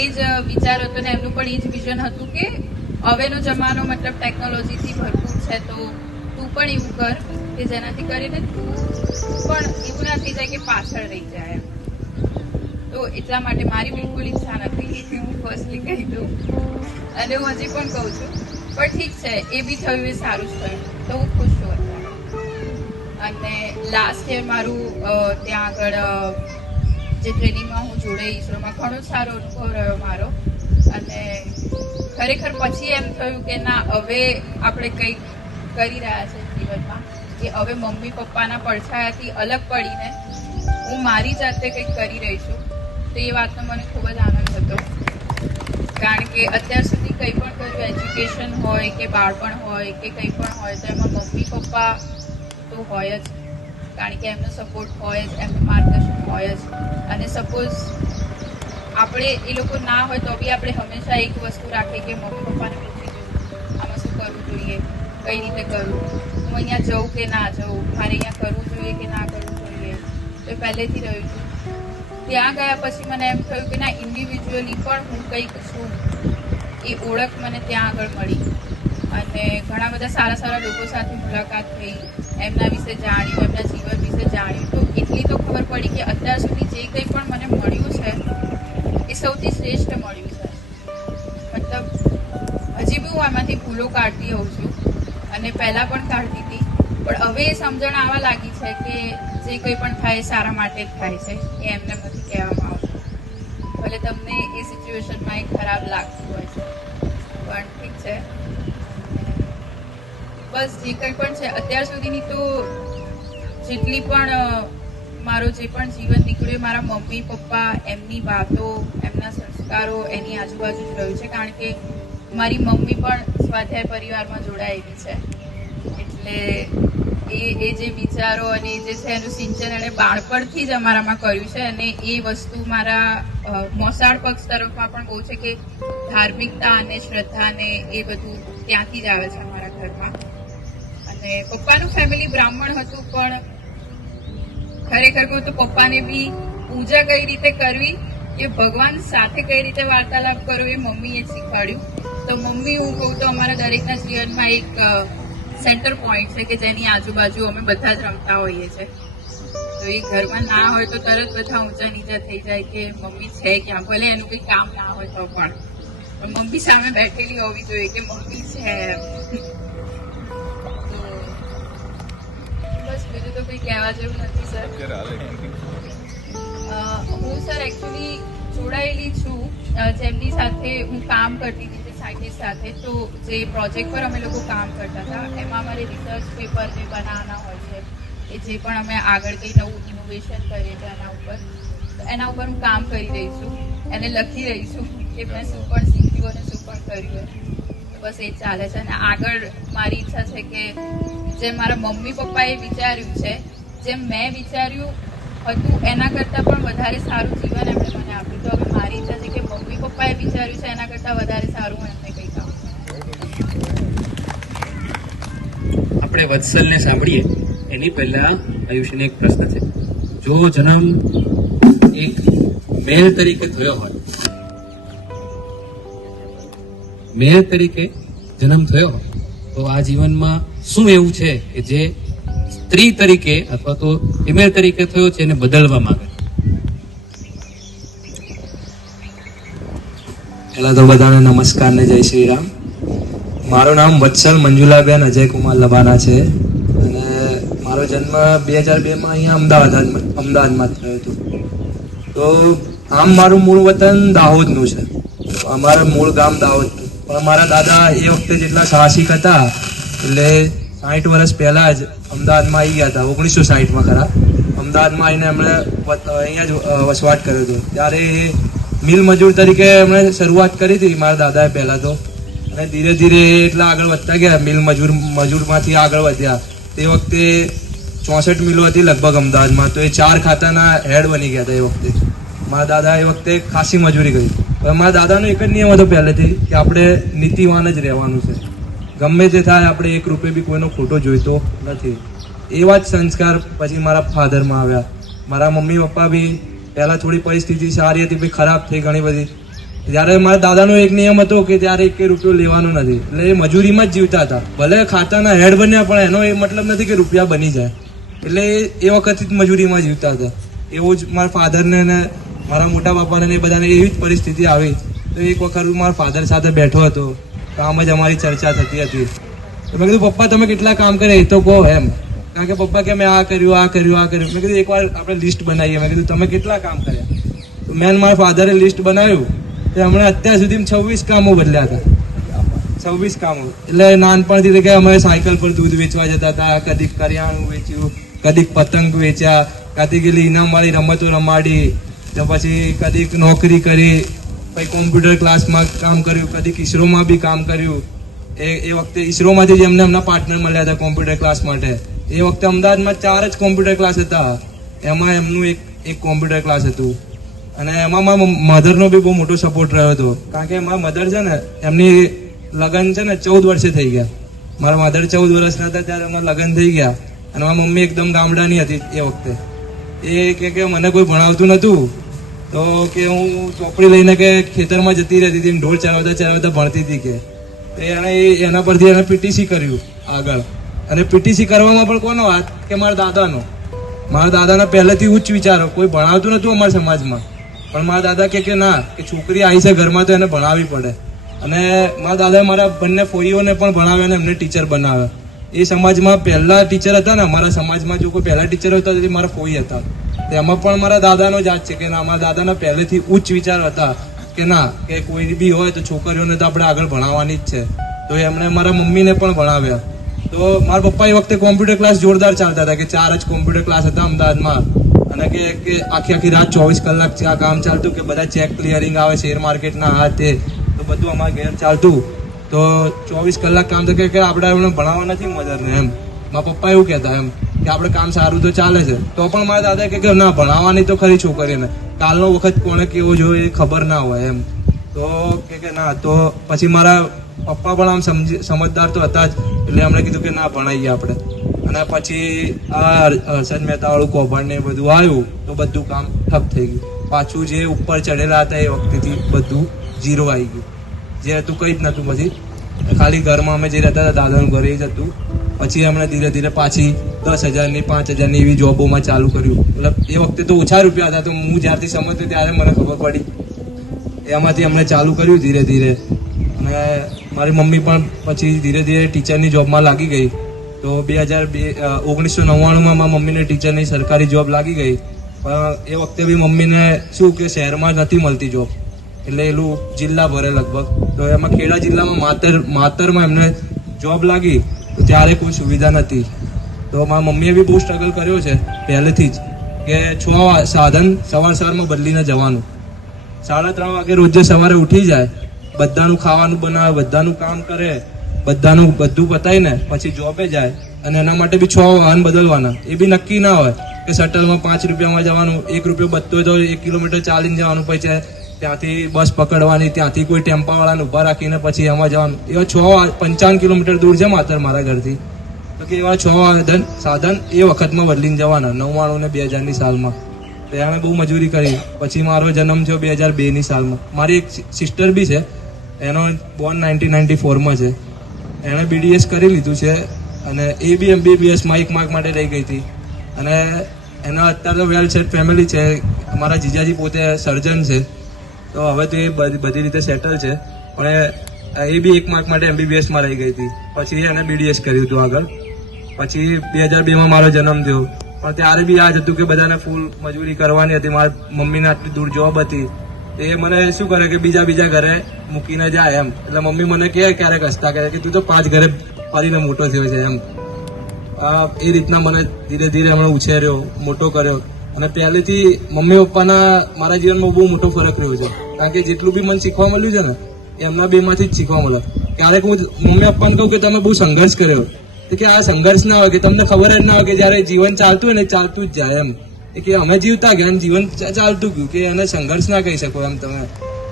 એ જ વિચાર હતો ને એમનું પણ એ જ વિઝન હતું કે હવેનો જમાનો મતલબ ટેકનોલોજીથી ભરપૂર છે, તો તું પણ એવું કર કે જેનાથી કરીને તું પણ એવું ના થઈ જાય કે પાછળ રહી જાય. તો એટલા માટે મારી બિલકુલ ઈચ્છા નથી, હું ફર્સ્ટલી કહી દઉં અને હું હજી પણ કહું છું. પણ ઠીક છે, એ બી થયું એ સારું જ થયું, તો હું ખુશ છું અત્યારે. અને લાસ્ટ યર મારું ત્યાં આગળ જે ટ્રેનિંગમાં હું જોડાઈ ઇસરોમાં ઘણો સારો અનુભવ રહ્યો મારો. અને ખરેખર પછી એમ થયું કે ના હવે આપણે કંઈક કરી રહ્યા છે જીવનમાં, કે હવે મમ્મી પપ્પાના પડછાયાથી અલગ પડીને હું મારી જાતે કંઈક કરી રહી છું. તો એ વાતનો મને ખૂબ જ આનંદ હતો. કારણ કે અત્યાર સુધી કંઈ પણ કર્યું, એજ્યુકેશન હોય કે બાળપણ હોય કે કંઈ પણ હોય, તો એમાં મમ્મી પપ્પા તો હોય જ. કારણ કે એમનો સપોર્ટ હોય જ, એમનું માર્ગદર્શન હોય જ. અને સપોઝ આપણે એ લોકો ના હોય તો બી આપણે હંમેશા એક વસ્તુ રાખીએ કે મમ્મી પપ્પાને પૂછી જોવું આમાં શું કરવું જોઈએ, કઈ રીતે કરવું, હું અહીંયા જઉં કે ના જઉં, મારે અહીંયા કરવું જોઈએ કે ના કરવું જોઈએ. તો એ પહેલેથી રહ્યું હતું. ત્યાં ગયા પછી મને એમ થયું કે ના ઇન્ડિવિજ્યુઅલી પણ હું કંઈક છું, એ ઓળખ મને ત્યાં આગળ મળી. અને ઘણા બધા સારા સારા લોકો સાથે મુલાકાત થઈ, એમના વિશે જાણ્યું, એમના જીવન વિશે જાણ્યું. તો એટલી તો ખબર પડી કે અત્યાર સુધી જે કંઈ પણ મને મળ્યું છે એ સૌથી શ્રેષ્ઠ મળ્યું છે. મતલબ હજી બી હું આમાંથી ભૂલો કાઢતી હોઉં છું અને પહેલાં પણ કાઢતી હતી, પણ હવે એ સમજણ આવવા લાગી છે કે જે કંઈ પણ થાય સારા માટે જ થાય છે, એ એમને નથી કહેવામાં આવતું. ભલે તમને એ સિચ્યુએશનમાં એ ખરાબ લાગતું હોય છે, પણ ઠીક છે. બસ જે કંઈ પણ છે અત્યાર સુધીની તો જેટલી પણ મારો જે પણ જીવન નીકળ્યું, મારા મમ્મી પપ્પા, એમની વાતો, એમના સંસ્કારો, એની આજુબાજુ જ રહ્યું છે. કારણ કે મારી મમ્મી પણ સ્વાધ્યાય પરિવારમાં જોડાયેલી છે, એટલે એ જે વિચારો અને એ જે છે એનું સિંચન એણે બાળપણથી જ અમારામાં કર્યું છે. અને એ વસ્તુ મારા મોસાળ પક્ષ તરફમાં પણ બહુ છે કે ધાર્મિકતા અને શ્રદ્ધા ને એ બધું ત્યાંથી જ આવે છે અમારા ઘરમાં. અને પપ્પાનું ફેમિલી બ્રાહ્મણ હતું, પણ ખરેખર કહું તો પપ્પાને બી પૂજા કઈ રીતે કરવી, એ ભગવાન સાથે કઈ રીતે વાર્તાલાપ કરવો, એ મમ્મીએ જ શીખવાડ્યું. તો મમ્મી હું કહું તો અમારા દરેકના જીવનમાં એક સેન્ટર પોઈન્ટ છે કે જેની આજુબાજુ અમે બધા જ રમતા હોઈએ છીએ. તો એ ઘરમાં ના હોય તો તરત બધા ઊંચા નીચા થઈ જાય કે મમ્મી છે ક્યાં, ભલે એનું કંઈ કામ ના હોય તો પણ મમ્મી સામે બેઠેલી હોવી જોઈએ કે મમ્મી છે. બસ બીજું તો કંઈ કહેવા જેવું નથી સર. હું સર એકચ્યુઅલી જોડાયેલી છું જેમની સાથે હું કામ કરતી હતી, સાયન્ટિસ્ટ સાથે. તો જે પ્રોજેક્ટ પર અમે લોકો કામ કરતા હતા એમાં અમારે રિસર્ચ પેપર જે બનાવવાના હોય છે, એ જે પણ અમે આગળ કંઈ નવું ઇનોવેશન કરીએ છીએ એના ઉપર હું કામ કરી રહી છું, એને લખી રહી છું કે મેં શું પણ શીખ્યું અને શું પણ કર્યું. તો બસ એ ચાલે છે. અને આગળ મારી ઈચ્છા છે કે જેમ મારા મમ્મી પપ્પાએ વિચાર્યું છે, જેમ મેં વિચાર્યું હતું એના કરતાં પણ વધારે સારું જીવન એમણે મને આપ્યું. તો હવે મારી ઈચ્છા છે કે મમ્મી પપ્પાએ વિચાર્યું છે એના કરતાં વધારે સારું હું એમને કંઈક આપું. આપણે વત્સલને સાંભળીએ એની પહેલા આયુષને એક પ્રશ્ન છે. જો જન્મ એક મેલ તરીકે થયો હોય, મેલ તરીકે જન્મ થયો હોય તો આ જીવનમાં શું એવું છે કે જે સ્ત્રી તરીકે અથવા તો ફિમેલ તરીકે થયો છે એને બદલવા માંગે? પહેલા તો બધાને નમસ્કાર ને જય શ્રી રામ. મારું નામ વત્સલ મંજુલાબેન અજયકુમાર લબાના છે અને મારો જન્મ 2002માં અહીંયા અમદાવાદમાં થયો હતો. તો આમ મારું મૂળ વતન દાહોદનું છે. અમારું મૂળ ગામ દાહોદ, પણ મારા દાદા એ વખતે જેટલા સાહસિક હતા એટલે 60 વર્ષ પહેલા જ અમદાવાદમાં આવી ગયા હતા. 1960માં ખરા અમદાવાદમાં આવીને એમણે અહીંયા જ વસવાટ કર્યો હતો. ત્યારે મિલ મજૂર તરીકે એમણે શરૂઆત કરી હતી મારા દાદાએ પહેલાં તો, અને ધીરે ધીરે એટલા આગળ વધતા ગયા. મિલ મજૂરમાંથી આગળ વધ્યા. તે વખતે 64 મિલો હતી લગભગ અમદાવાદમાં, તો એ 4 ખાતાના હેડ બની ગયા હતા. એ વખતે મારા દાદા એ વખતે ખાસી મજૂરી કરી. હવે મારા દાદાનો એક જ નિયમ હતો પહેલેથી કે આપણે નીતિવાન જ રહેવાનું છે. ગમે તે થાય આપણે 1 રૂપિયા બી કોઈનો ખોટો જોઈતો નથી. એવા જ સંસ્કાર પછી મારા ફાધરમાં આવ્યા. મારા મમ્મી પપ્પા બી પહેલાં થોડી પરિસ્થિતિ સારી હતી, પછી ખરાબ થઈ ઘણી બધી. જ્યારે મારા દાદાનો એક નિયમ હતો કે ત્યારે 1 રૂપિયો લેવાનો નથી, એટલે એ મજૂરીમાં જ જીવતા હતા. ભલે ખાતાના હેડ બન્યા પણ એનો એ મતલબ નથી કે રૂપિયા બની જાય. એટલે એ વખતથી જ મજૂરીમાં જીવતા હતા. એવું જ મારા ફાધરને ને મારા મોટા બાપાને ને બધાને એવી જ પરિસ્થિતિ આવી. તો એક વખત હું મારા ફાધર સાથે બેઠો હતો, તો આમ જ અમારી ચર્ચા થતી હતી. તો મેં કીધું પપ્પા તમે કેટલા કામ કરે એ તો કહો એમ. કારણ કે પપ્પા કે મેં આ કર્યું આ કર્યું આ કર્યું. મેં કીધું એકવાર આપણે લિસ્ટ બનાવીએ. મેં કીધું તમે કેટલા કામ કર્યા? તો મેં મારા ફાધરે લિસ્ટ બનાવ્યું. તો હમણાં અત્યાર સુધી 26 કામો બદલ્યા હતા. 26 કામો. એટલે નાનપણથી કે અમે સાયકલ પર દૂધ વેચવા જતા હતા, કદીક કરિયાણું વેચ્યું, કદીક પતંગ વેચ્યા, કદીક ઇનામવાળી રમતો રમાડી, તો પછી કદીક નોકરી કરી, પછી કોમ્પ્યુટર ક્લાસમાં કામ કર્યું, કદીક ઈસરોમાં બી કામ કર્યું. એ વખતે ઈસરોમાંથી જ એમને એમના પાર્ટનર મળ્યા હતા કોમ્પ્યુટર ક્લાસ માટે. એ વખતે અમદાવાદમાં 4 જ કોમ્પ્યુટર ક્લાસ હતા. એમાં એમનું એક કોમ્પ્યુટર ક્લાસ હતું. અને એમાં મારા મધરનો બી બહુ મોટો સપોર્ટ રહ્યો હતો. કારણ કે મારા મધર છે ને એમની લગ્ન છે ને 14 વર્ષે થઈ ગયા. મારા મધર 14 વર્ષના હતા ત્યારે એમાં લગ્ન થઈ ગયા. અને મારા મમ્મી એકદમ ગામડાની હતી એ વખતે. એ કે મને કોઈ ભણાવતું નહોતું, તો કે હું ચોપડી લઈને કે ખેતરમાં જતી રહેતી હતી, ઢોલ ચલાવતા ભણતી હતી. કે એના પરથી એને પીટીસી કર્યું આગળ. અને પીટીસી કરવામાં પણ કોનો હાથ? કે મારા દાદાનો. મારા દાદાના પહેલેથી ઉચ્ચ વિચારો. કોઈ ભણાવતું નહોતું અમારા સમાજમાં, પણ મારા દાદા કે ના, કે છોકરી આવી છે ઘરમાં તો એને ભણાવવી પડે. અને મારા દાદાએ મારા બંને ફોઈઓને પણ ભણાવ્યા અને એમને ટીચર બનાવ્યા. એ સમાજમાં પહેલા ટીચર હતા ને અમારા સમાજમાં, જો કોઈ પહેલા ટીચર હતા તો મારા ફોઈ હતા. એમાં પણ મારા દાદાનો જ હાથ છે કે ના, મારા દાદાના પહેલેથી ઉચ્ચ વિચાર હતા કે ના, કે કોઈ બી હોય તો છોકરીઓને તો આપણે આગળ ભણાવવાની જ છે. તો એમણે મારા મમ્મીને પણ ભણાવ્યા. તો મારા પપ્પા એ વખતે કોમ્પ્યુટર ક્લાસ જોરદાર ચાલતા હતા, કે 4 જ કોમ્પ્યુટર ક્લાસ હતા અમદાવાદમાં. અને કે આખી રાત 24 કલાક આ કામ ચાલતું, કે બધા ચેક ક્લિયરિંગ આવે, શેર માર્કેટના આ તે, તો બધું અમારા ઘેર ચાલતું. તો 24 કલાક કામ તો કે આપણે એમને ભણાવવા નથી મધરને એમ. મારા પપ્પા એવું કહેતા એમ કે આપણે કામ સારું તો ચાલે છે. તો પણ મારા દાદા કે ના, ભણાવવાની તો ખરી છોકરીને, કાલનો વખત કોને કેવો જોઈએ એ ખબર ના હોય એમ. તો કે ના, તો પછી મારા પપ્પા પણ આમ સમજદાર તો હતા જ, એટલે એમણે કીધું કે ના, ભણાવીએ આપણે. અને પછી આ હર્ષદ મહેતા વાળું કૌભાંડ ને બધું આવ્યું તો બધું કામ ઠપ થઈ ગયું. પાછું જે ઉપર ચડેલા હતા એ વખતેથી બધું 0 આવી ગયું. જે હતું કંઈ જ નહોતું. પછી ખાલી ઘરમાં અમે જે રહેતા હતા દાદાનું ઘરે જ હતું. પછી એમણે ધીરે ધીરે પાછી 10,000ની 5,000ની એવી જોબોમાં ચાલુ કર્યું. મતલબ એ વખતે તો ઓછા રૂપિયા હતા. તો હું જ્યારથી સમજતો ત્યારે મને ખબર પડી. એમાંથી અમને ચાલુ કર્યું ધીરે ધીરે. અને મારી મમ્મી પણ પછી ધીરે ધીરે ટીચરની જોબમાં લાગી ગઈ. તો 1999માં મારા મમ્મીને ટીચરની સરકારી જોબ લાગી ગઈ. પણ એ વખતે બી મમ્મીને શું કે શહેરમાં નથી મળતી જોબ, એટલે એલું જિલ્લા ભરે લગભગ. તો એમાં ખેડા જિલ્લામાં માતરમાં એમને જોબ લાગી. તો ત્યારે કોઈ સુવિધા નથી. તો મારા મમ્મીએ બી બહુ સ્ટ્રગલ કર્યો છે પહેલેથી જ, કે 6 સાધન સવારમાં બદલીને જવાનું. 3:30 વાગે રોજે સવારે ઉઠી જાય, બધાનું ખાવાનું બનાવે, બધાનું કામ કરે, બધું પતાવીને પછી જોબે જાય. અને એના માટે બી 6 વાહન બદલવાના. એ બી નક્કી ના હોય કે શટલમાં 5 રૂપિયામાં જવાનું, 1 રૂપિયો બચતો તો 1 કિલોમીટર ચાલીને જવાનું, પછી ત્યાંથી બસ પકડવાની, ત્યાંથી કોઈ ટેમ્પાવાળાને ઊભા રાખીને પછી એમાં જવાનું. એવા 55 કિલોમીટર દૂર છે માત્ર મારા ઘરથી, તો કે એવા 6 સાધન એ વખતમાં બદલીને જવાના 99 ને 2000ની સાલમાં. તો એણે બહુ મજૂરી કરી. પછી મારો જન્મ થયો 2002ની સાલમાં. મારી એક સિસ્ટર બી છે, એનો બોર્ન 1994માં છે. એણે BDS કરી લીધું છે અને એ બી MBBS માઇક માર્ક માટે રહી ગઈ હતી. અને એના અત્યારે તો વેલ સેટ ફેમિલી છે. અમારા જીજાજી પોતે સર્જન છે, તો હવે તો એ બધી રીતે સેટલ છે. પણ એ બી 1 માર્ક માટે MBBSમાં રહી ગઈ હતી. પછી એને BDS કર્યું હતું આગળ. પછી 2002માં મારો જન્મ થયો. પણ ત્યારે બી આ જ હતું કે બધાને ફૂલ મજૂરી કરવાની હતી. મારા મમ્મીને આટલી દૂર જોબ હતી. એ મને શું કરે કે બીજા ઘરે મૂકીને જાય એમ. એટલે મમ્મી મને કહે ક્યારેક હસતા કહે કે તું તો 5 ઘરે ફરીને મોટો થયો છે એમ. એ રીતના મને ધીરે ધીરે એમણે ઉછેર્યો, મોટો કર્યો. અને પહેલેથી મમ્મી પપ્પાના મારા જીવનમાં બહુ મોટો ફરક રહ્યો છે. કારણ કે જેટલું બી મને શીખવા મળ્યું છે ને, એમના બેમાંથી જ શીખવા મળ્યું. ક્યારેક હું મમ્મી પપ્પાને કહું કે તમે બહુ સંઘર્ષ કર્યો, તો કે આ સંઘર્ષ ના હોય, કે તમને ખબર જ ના હોય કે જયારે જીવન ચાલતું હોય ને ચાલતું જ જાય એમ. કે અમે જીવતા ગયા અને જીવન ચાલતું ગયું, કે એને સંઘર્ષ ના કહી શકો એમ તમે.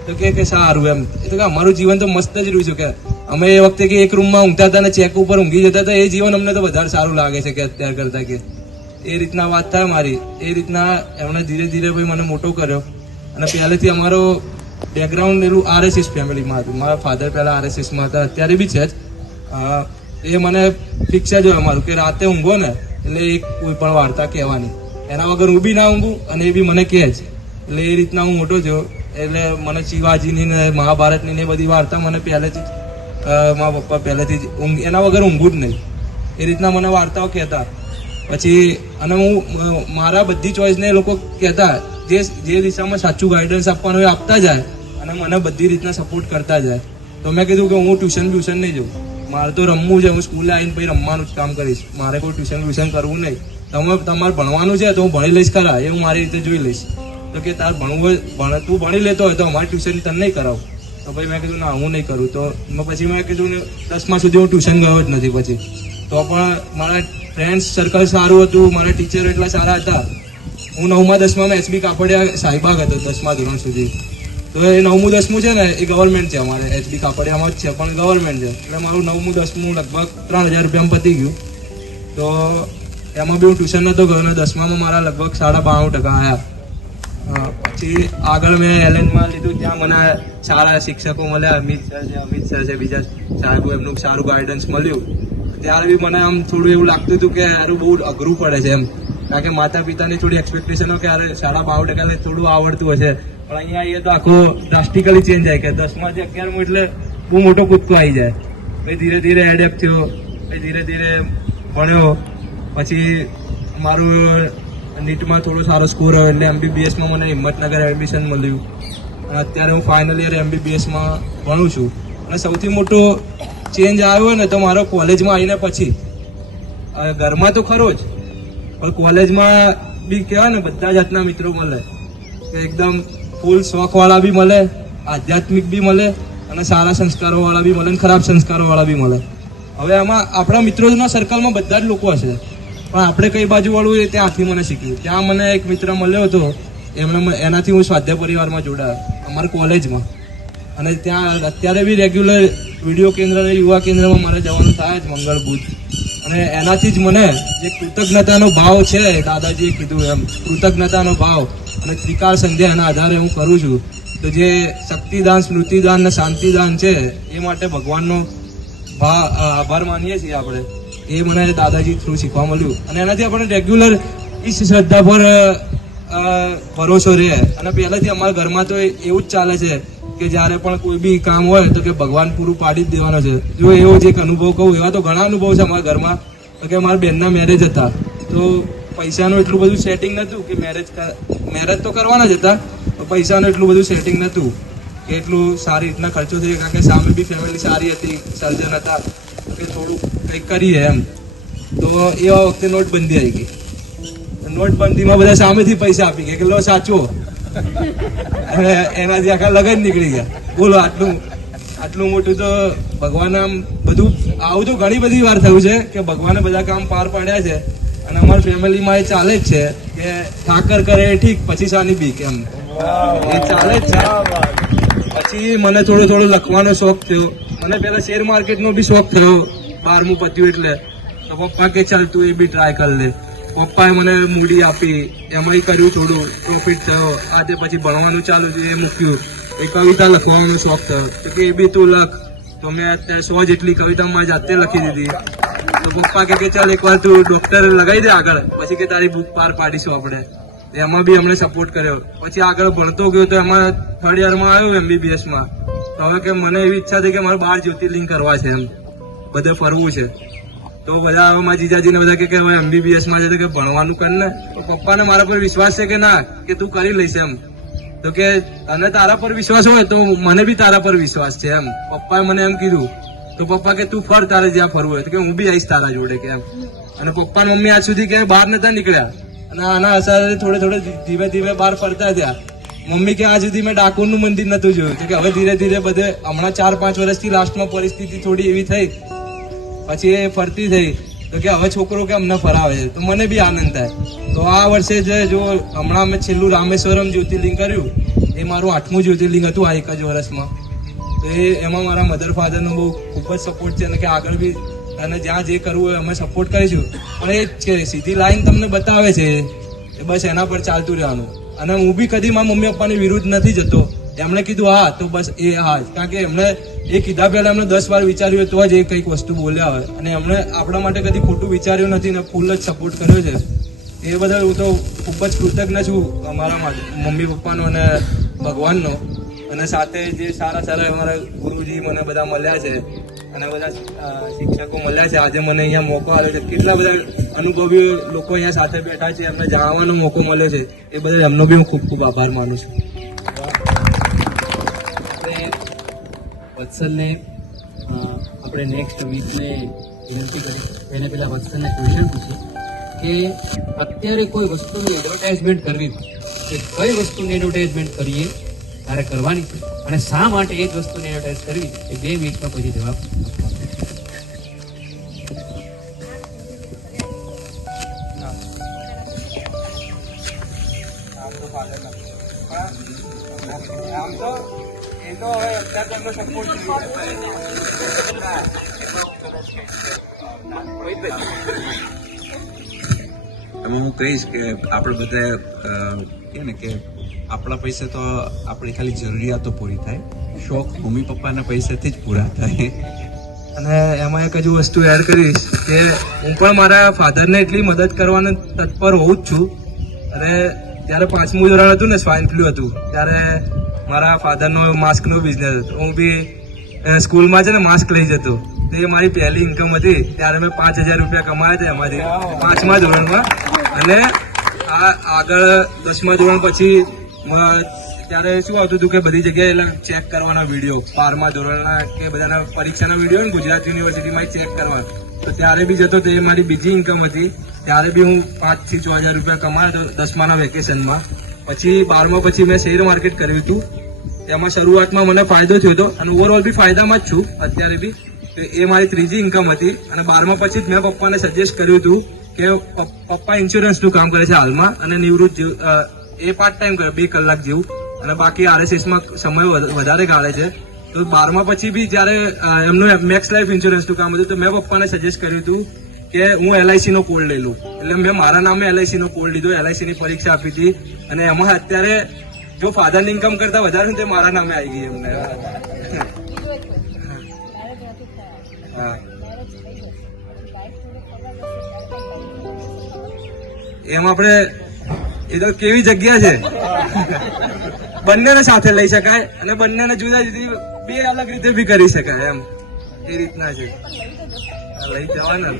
તો કે સારું એમ. એટલે કે અમારું જીવન તો મસ્ત જ રહ્યું છે. કે અમે એ વખતે કે એક રૂમમાં ઊંઘતા હતા અને ચેક ઉપર ઊંઘી જતા હતા, એ જીવન અમને તો વધારે સારું લાગે છે કે અત્યારે કરતા. કે એ રીતના વાત થાય મારી. એ રીતના એમણે ધીરે ધીરે ભાઈ મને મોટો કર્યો. અને પહેલેથી અમારો બેકગ્રાઉન્ડ એલું RSS ફેમિલીમાં હતું. મારા ફાધર પહેલા RSSમાં હતા, અત્યારે બી છે જ. એ મને ફિક્સ જ હોય અમારું કે રાતે ઊંઘો ને એટલે એક કોઈ પણ વાર્તા કહેવાની, એના વગર હું બી ના ઊંઘું અને એ બી મને કહે જ. એટલે એ રીતના હું મોટો થયો. એટલે મને શિવાજીની ને મહાભારતની ને બધી વાર્તા મને પહેલેથી મારા પપ્પા પહેલેથી જ એના વગર ઊંઘું જ નહીં. એ રીતના મને વાર્તાઓ કહેતા. પછી અને હું મારા બધી ચોઈસને એ લોકો કહેતા, જે દિશામાં સાચું ગાઈડન્સ આપવાનું એ આપતા જાય અને મને બધી રીતના સપોર્ટ કરતા જાય. તો મેં કીધું કે હું ટ્યુશન નહીં જઉં, મારે તો રમવું છે. હું સ્કૂલે આવીને પછી રમવાનું જ કામ કરીશ, મારે કોઈ ટ્યુશન કરવું નહીં. તમારે ભણવાનું છે તો હું ભણી લઈશ ખરા, એ હું મારી રીતે જોઈ લઈશ. તો કે તાર ભણવું તું ભણી લેતો હોય તો અમારે ટ્યુશન તને નહીં કરાવું. તો ભાઈ મેં કીધું ના, હું નહીં કરું. તો પછી મેં કીધું 10મા સુધી હું ટ્યુશન ગયો જ નથી. પછી તો પણ મારા ફ્રેન્ડ્સ સર્કલ સારું હતું, મારા ટીચરો એટલા સારા હતા. હું 9મા 10મામાં SB કાપડિયા સાઈબાગ હતો 10મા ધોરણ સુધી. તો એ 9મું 10મું છે ને એ ગવર્મેન્ટ છે, અમારે SB કાપડિયામાં જ છે પણ ગવર્મેન્ટ છે. એટલે મારું 9મું 10મું લગભગ 3000 રૂપિયામાં પતી ગયું. તો એમાં બી હું ટ્યુશન નહોતો ગયો અને 10મામાં મારા લગભગ 92% આવ્યા. પછી આગળ મેં LNમાં લીધું, ત્યાં મને સારા શિક્ષકો મળ્યા, અમિત સર છે, બીજા સાહેબો, એમનું સારું ગાઈડન્સ મળ્યું. ત્યારે બી મને આમ થોડું એવું લાગતું હતું કે યારું બહુ અઘરું પડે છે એમ. કારણ કે માતા પિતાની થોડી એક્સપેક્ટેશનો કે યાર 92% થોડું આવડતું હશે. પણ અહીંયા આવીએ તો આખો ડ્રાસ્ટિકલી ચેન્જ આવી કે 10માંથી 11મું એટલે બહુ મોટો કૂદકો આવી જાય. પછી ધીરે ધીરે એડેપ્ટ થયો, પછી ધીરે ધીરે ભણ્યો. પછી મારું નીટમાં થોડો સારો સ્કોર હોય એટલે MBBSમાં મને હિંમતનગર એડમિશન મળ્યું. અને અત્યારે હું ફાઇનલ યર MBBSમાં ભણું છું. અને સૌથી મોટો ચેન્જ આવ્યો ને તો મારો કોલેજમાં આવીને પછી. ઘરમાં તો ખરો જ, પણ કોલેજમાં બી કહેવાય ને બધા જાતના મિત્રો મળે. એકદમ ફૂલ શોખવાળા બી મળે, આધ્યાત્મિક બી મળે, અને સારા સંસ્કારોવાળા બી મળે, અને ખરાબ સંસ્કારોવાળા બી મળે. હવે આમાં આપણા મિત્રોના સર્કલમાં બધા જ લોકો હશે, પણ આપણે કઈ બાજુ વાળું એ ત્યાંથી મને શીખ્યું. ત્યાં મને એક મિત્ર મળ્યો હતો, એનાથી હું સ્વાધ્યાય પરિવારમાં જોડાયો અમારા કોલેજમાં. અને ત્યાં અત્યારે બી રેગ્યુલર વિડીયો કેન્દ્ર અને યુવા કેન્દ્રમાં મારે જવાનું થાય જ મંગળ બુધ. અને એનાથી જ મને જે કૃતજ્ઞતાનો ભાવ છે, દાદાજીએ કીધું એમ કૃતજ્ઞતાનો ભાવ અને ત્રિકાળ સંધ્યા એના આધારે હું કરું છું. તો જે શક્તિદાન, સ્મૃતિદાન અને શાંતિદાન છે એ માટે ભગવાનનો આભાર માનીએ છીએ આપણે. એ મને દાદાજી થ્રુ શીખવા મળ્યું. અને એનાથી આપણે રેગ્યુલર ઈશ શ્રદ્ધા પર ભરોસો રહે. અને પહેલાથી અમારા ઘરમાં તો એવું જ ચાલે છે કે જ્યારે પણ કોઈ બી કામ હોય તો કે ભગવાન પૂરું પાડી જ દેવાનો છે. જો એવો જ એક અનુભવ કહું, એવા તો ઘણા અનુભવ છે અમારા ઘરમાં. તો કે મારા બેનના મેરેજ હતા, તો પૈસાનું એટલું બધું સેટિંગ નહોતું કે મેરેજ તો કરવાના જ હતા, તો પૈસાનું એટલું બધું સેટિંગ નહોતું કે એટલું સારી રીતના ખર્ચો થઈ. કારણ કે સામે બી ફેમિલી સારી હતી, સર્જન હતા, કે થોડુંક કંઈક કરીએ એમ. તો એવા વખતે નોટબંધી આવી ગઈ. નોટબંધીમાં બધા સામેથી પૈસા આપી ગયા કે લો સાચવો, અને એનાથી આખા લગન નીકળી ગયા. બોલો, આટલું મોટું તો ભગવાન આમ બધું આવું તો ઘણી બધી વાર થયું છે કે ભગવાને બધા કામ પાર પાડ્યા છે. અને અમારી ફેમિલીમાં એ ચાલે જ છે કે ઠાકર કરે એ ઠીક, પછી સાની બીક, એમ એ ચાલે જ છે. પછી મને થોડો લખવાનો શોખ થયો. મને પેલા શેર માર્કેટનો બી શોખ થયો 12મું પત્યું એટલે. તો પપ્પા કે ચાલ તું એ બી ટ્રાય કરી લે. પપ્પાએ મને મૂડી આપી, એમાંય કર્યું, થોડું પ્રોફિટ થયો. આજે પછી ભણવાનું ચાલુ થયું, એ મૂક્યું. એ કવિતા લખવાનો શોખ થયો તો કે એ બી તું લખ. તો મેં અત્યારે 100 જેટલી કવિતા મારી જાતે લખી દીધી. તો પપ્પા કે ચાલ એકવાર તું ડોક્ટર લગાવી દે આગળ, પછી કે તારી બુક પાર પાડીશું આપણે. એમાં બી અમને સપોર્ટ કર્યો. પછી આગળ ભણતો ગયો તો એમાં 3rd યરમાં આવ્યો MBBS માં. તો હવે કે મને એવી ઈચ્છા થઈ કે મારે 12 જ્યોતિર્લિંગ કરવા છે, એમ બધે ફરવું છે. તો બધા હવે મારા જીજાજીને બધા કે હવે MBBS માં છે કે ભણવાનું કર ને. તો પપ્પાને મારા પર વિશ્વાસ છે કે ના, કે તું કરી લઈશ એમ. તો કે તને તારા પર વિશ્વાસ હોય તો મને બી તારા પર વિશ્વાસ છે, એમ પપ્પાએ મને એમ કીધું. તો પપ્પા કે તું ફર, તારે જ્યાં ફરવું હોય. તો કે હું બી આવીશ તારા જોડે, કે એમ. અને પપ્પા મમ્મી આજ સુધી કે બહાર નતા નીકળ્યા, અને આના અસર થોડે ધીમે બહાર ફરતા થયા. મમ્મી કે આ સુધી મેં ડાકોરનું મંદિર નતું જોયું. તો કે હવે ધીરે બધે હમણાં 4-5 વર્ષથી લાસ્ટમાં પરિસ્થિતિ થોડી એવી થઈ, પછી એ ફરતી થઈ. તો કે હવે છોકરો કે અમને ફરાવે છે, તો મને બી આનંદ થાય. તો આ વર્ષે જો હમણાં મેં છેલ્લું રામેશ્વરમ જ્યોતિર્લિંગ કર્યું, એ મારું 8મું જ્યોતિર્લિંગ હતું આ એક જ વર્ષમાં. તો એમાં મારા મધર ફાધરનો બહુ ખૂબ જ સપોર્ટ છે, અને કે આગળ બી અને જ્યાં જે કરવું હોય અમે સપોર્ટ કરીશું. પણ એ જ છે, સીધી લાઈન તમને બતાવે છે, એ બસ એના પર ચાલતું રહેવાનું. અને હું બી કદી મારા મમ્મી પપ્પાની વિરુદ્ધ નથી જતો. એમણે કીધું હા તો બસ એ હા, કારણ કે એમણે એ કીધા પહેલા એમણે 10 વાર વિચાર્યું તો જ એ કંઈક વસ્તુ બોલ્યા હોય. અને એમણે આપણા માટે કદી ખોટું વિચાર્યું નથી ને ફૂલ જ સપોર્ટ કર્યો છે. એ બદલ હું તો ખૂબ જ કૃતજ્ઞ છું અમારા મમ્મી પપ્પાનો અને ભગવાનનો. અને સાથે જે સારા અમારા ગુરુજી મને બધા મળ્યા છે, અને બધા શિક્ષકો મળ્યા છે. આજે મને અહીંયા મોકો આવ્યો છે. કેટલા બધા અનુભવી લોકો અહીંયા સાથે બેઠા છે, એમને જાણવાનો મોકો મળ્યો છે. એ બદલ એમનો બી હું ખૂબ આભાર માનું છું. વત્સલને આપણે નેક્સ્ટ વીકને વિનંતી કરી. એને પેલા વત્સલને ક્વેશ્ચન પૂછીએ કે અત્યારે કોઈ વસ્તુની એડવર્ટાઇઝમેન્ટ કરવી કે કઈ વસ્તુની એડવર્ટાઇઝમેન્ટ કરીએ તારે કરવાની છે, અને શા માટે એ જ વસ્તુને એડવર્ટાઇઝ કરવી, એ 2 મિનિટમાં પછી જવાબ. આમ તો એ તો હવે અત્યારે તમને સપોર્ટ એમાં હું કહીશ કે આપણે બધા કે ને કે આપણા પૈસે તો આપણી ખાલી જરૂરિયાતો પૂરી થાય, શોખ મમ્મી પપ્પાના પૈસાથી જ પૂરા થાય. અને એમાં એક હજુ વસ્તુ એડ કરીશ કે હું પણ મારા ફાધરને એટલી મદદ કરવાનું તત્પર હોઉં જ છું. અને જ્યારે 5મું ધોરણ હતું ને, સ્વાઇન ફ્લુ હતું, ત્યારે મારા ફાધરનો માસ્કનો બિઝનેસ હતો. હું બી સ્કૂલમાં છે ને માસ્ક લઈ જતો. તો એ મારી પહેલી ઇન્કમ હતી. ત્યારે મેં 5000 રૂપિયા કમાયા હતા એમાંથી 5મા ધોરણમાં. અને આ આગળ 10મા ધોરણ પછી ત્યારે શું આવતું હતું કે બધી જગ્યાએ ચેક કરવાના વિડીયો, 12મા ધોરણના કે બધાના પરીક્ષાના વિડીયો ને ગુજરાત યુનિવર્સિટીમાં ચેક કરવા. તો ત્યારે બી જતો. તો એ મારી બીજી ઇન્કમ હતી. ત્યારે બી હું 5 થી 6000 રૂપિયા કમાયો હતો 10માના વેકેશનમાં. પછી 12મા પછી મેં શેર માર્કેટ કર્યું હતું. એમાં શરૂઆતમાં મને ફાયદો થયો હતો, અને ઓવરઓલ બી ફાયદામાં જ છું અત્યારે બી. તો એ મારી ત્રીજી ઇન્કમ હતી. અને 12મા પછી જ મેં પપ્પાને સજેસ્ટ કર્યું હતું કે પપ્પા ઇન્સ્યોરન્સનું કામ કરે છે હાલમાં, અને નિવૃત્ત એ પાર્ટ ટાઈમ કરે 2 કલાક જેવું, અને બાકી RSSમાં સમય વધારે ગાળે છે. તો 12મા પછી બી જ્યારે એમનું મેક્સ લાઈફ ઇન્સ્યોરન્સનું કામ હતું, તો મેં પપ્પાને સજેસ્ટ કર્યું હતું કે હું LIC નો કોડ લઈ લઉં. એટલે મેં મારા નામે LIC નો કોડ લીધો, LIC ની પરીક્ષા આપી હતી. અને એમાં અત્યારે જો ફાધરની ઇન્કમ કરતા વધારે ને તે મારા નામે આવી ગઈ એમને. એમ આપણે એ તો કેવી જગ્યા છે, બંનેને સાથે લઈ શકાય અને બંનેને જુદા જુદી 2 અલગ રીતે બી કરી શકાય, એમ એ રીતના છે. લઈ જવાના.